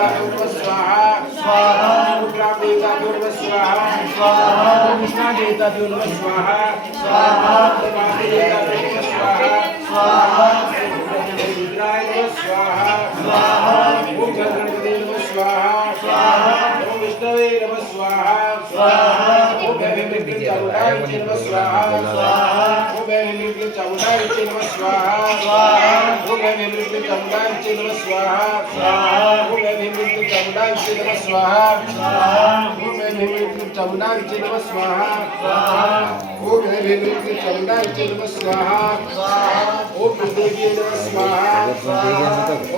स्वाहा स्वाहा रुद्रां देवताभ्यो नमः स्वाहा स्वाहा कृष्णा देवताभ्यो नमः स्वाहा स्वाहा देवाभ्यो नमः स्वाहा स्वाहा रुद्राय नमः स्वाहा स्वाहा ओम गणपते नमः स्वाहा स्वाहा ओम विष्णवे नमः स्वाहा स्वाहा ओम भैरवी चामुंडाय नमः स्वाहा स्वाहा ओम भैरवी चामुंडाय नमः स्वाहा स्वाहा ओम भैरवी चामुंडाय नमः स्वाहा स्वाहा ओम भैरवी चामुंडाय नमः स्वाहा स्वाहा ओम भैरवी चामुंडाय नमः स्वाहा स्वाहा ओम भैरवी चामुंडाय नमः स्वाहा स्वाहा ओम दुर्गे नमः स्वाहा स्वाहा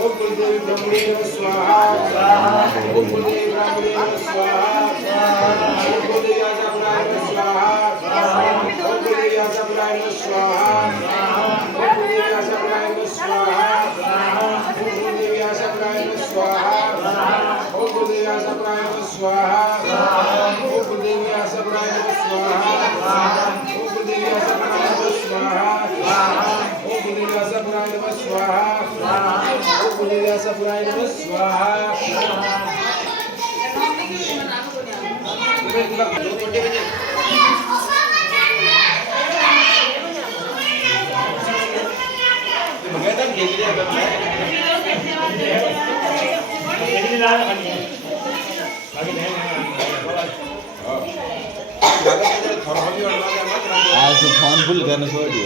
ओम दुर्गे ब्रह्मणे नमः स्वाहा स्वाहा ओम दुर्गे ब्रह्मणे नमः स्वाहा स्वाहा ओम दुर्गे व्यासपुराय नमः स्वाहा स्वाहा ओम दुर्गे व्यासपुराय नमः स्वाहा स्वाहा ओम दुर्गे व्यासपुराय नमः स्वाहा स्वाहा ओम दुर्गे व्यासपुराय नमः स्वाहा स्वाहा ओम दुर्गे व्यासपुराय नमः स्वाहा स्वाहा ओम दुर्गे व्यासपुराय नमः स्वाहा स्वाहा ओम दुर्गे व्यासपुराय नमः स्वाहा स्वाहा ओम दुर्गे व्यासपुराय नमः स्वाहा स्वाहा ओम दुर्गे व्यासपुराय नमः स्वाहा आज तो फोन फुल गर्न छोड्यो